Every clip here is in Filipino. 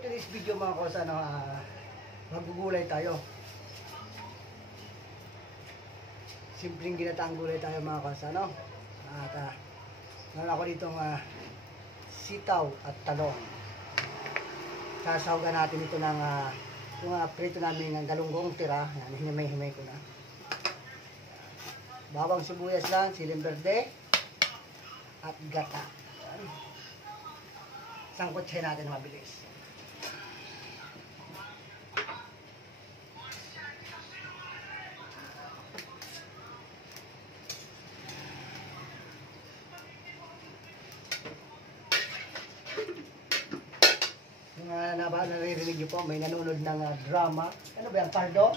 today's video mga kos, magugulay tayo. Simpleng ginataang gulay tayo mga kos, At meron ako ditong sitaw at talong. Sasawagan natin ito ng yung prito namin ng galunggong tira. Yan, hinimay-himay ko na. Bawang sibuyas lang, siling berde at gata. Yan. Sangkotsahin natin na mabilis. Naririnig niyo po, may nanonood ng drama. Ano ba yan? Pardo?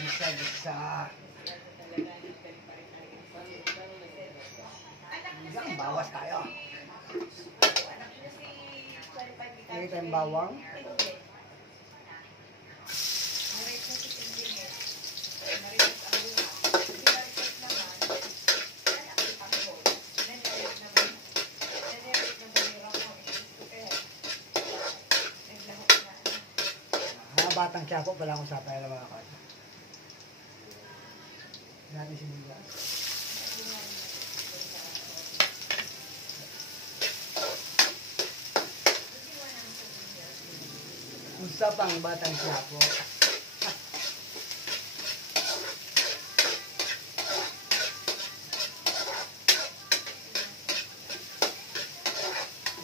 Gisa-gisa. Hanggang bawas tayo. Lagay tayong bawang. Batang Quiapo pala akong sapay na mga kata. Natin sinigas. Usapang Batang Quiapo.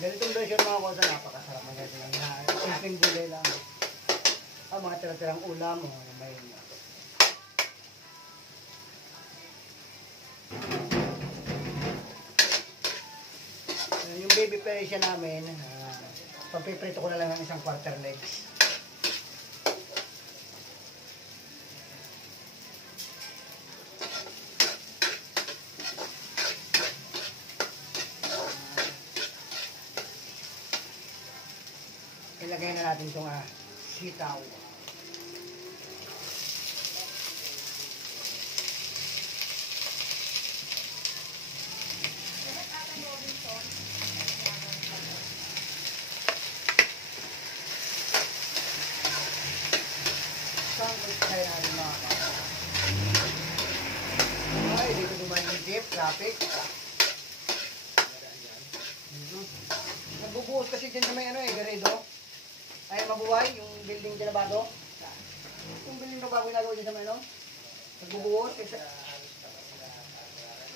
Ganitong version mga kota, napakasarap mga ganito lang. Simpleng gulay lang. Mga tira-tirang ulam o may yung baby perisya namin, papiprito ko na lang ng isang quarter legs. Ilagay na natin itong sitaw. Sangkot tayo natin mga kata. Ay, dito naman yung jeep, traffic. Nagbubuhos kasi dyan sa may Garedo. Ay, mabuhay, yung building dyan na bago. Yung building na bago nagawa dyan sa may nagbubuhos.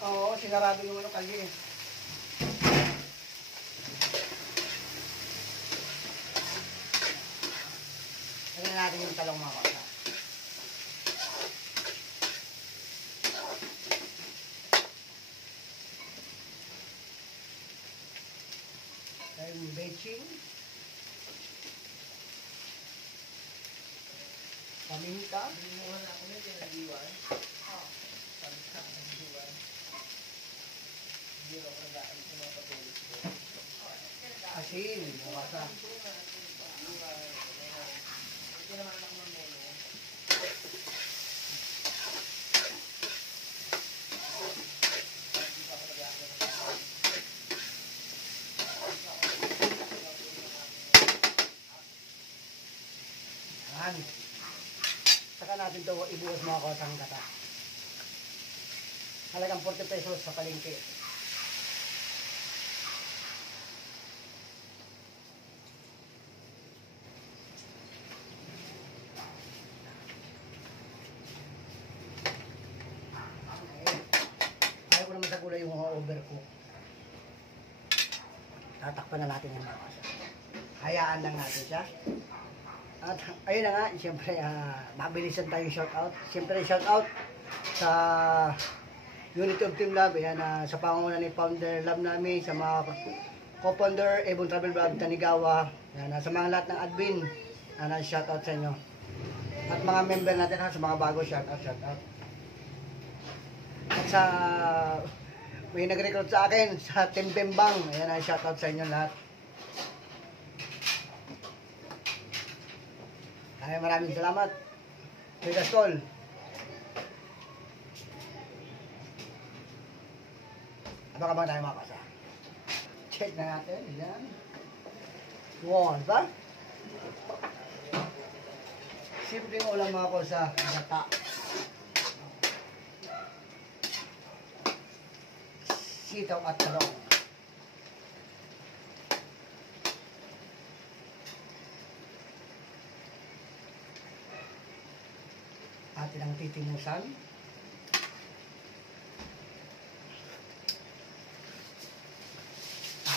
Oo, sinarado yung kalye. Tignan natin yung talong mga kata. Yung betching. Paminta. Asin. Mukasa. Saka natin ito ibuhos mga kotang kata. Halagang 40 pesos sa palengke. Ayaw ko naman sa gulay yung overcook. Tatakpan na natin yung mga kasa. Hayaan lang natin siya. At ayun na nga, siyempre mabilisan tayong shoutout. Siyempre shoutout sa Unity of Team Love, ayan, sa pangunguna ni Founder Love namin, sa mga co-founder Ebon Travel Vlog Tanigawa, ayan, sa mga lahat ng admin, shoutout sa inyo. At mga member natin sa mga bago, shoutout. At sa may nag-recruit sa akin sa Team Bembang, ayan, shoutout sa inyo lahat. Ay, maraming salamat. Megasol. Abang-abang tayo mga kasa. Check na natin. Yan. Wow, diba? Simpleng ulam mga kasa. Gata. Sitaw at talong. Atin ang titimusan.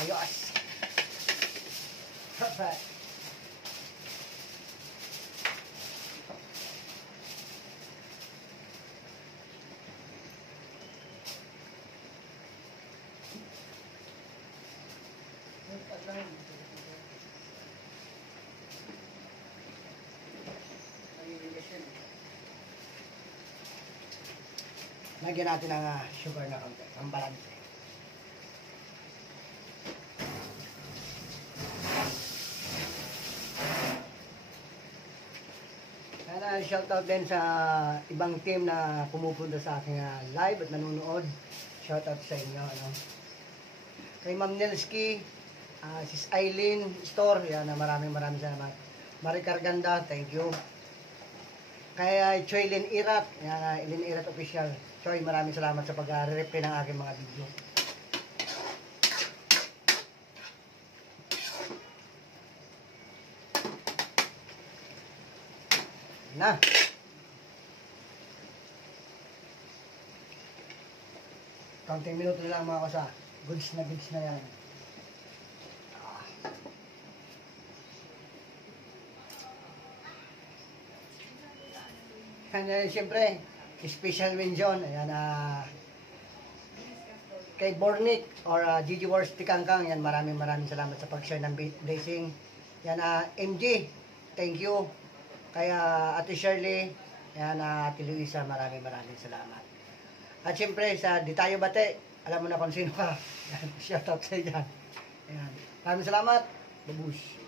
Ayos. Perfect. Lagyan natin ng sugar na konti, ang balance. Kaya shoutout din sa ibang team na pumupunta sa aking live at nanonood. Shoutout sa inyo. Ano? Kay Ma'am Nelski, Sis Eileen Store, yan, maraming salamat. Maricar Ganda, thank you. Kay Choylin Irat, yan, Ilin Irat Official. Choy, maraming salamat sa pag-re-replay ng aking mga video. Na. Kaunting minuto na lang mga kasa. Goods na yan. Kanya siyempre, special mention. Ayan, kay Bornick or Gigi Wars Tikangkang. Yan, maraming salamat sa pag-share ng blessing. Yan, MG, thank you. Kaya Ate Shirley, yan, Ate Luisa, maraming salamat. At siyempre, sa Di Tayo Bate, alam mo na kung sino ka. Shoutout sa iyan. Yan. Maraming salamat. Babush.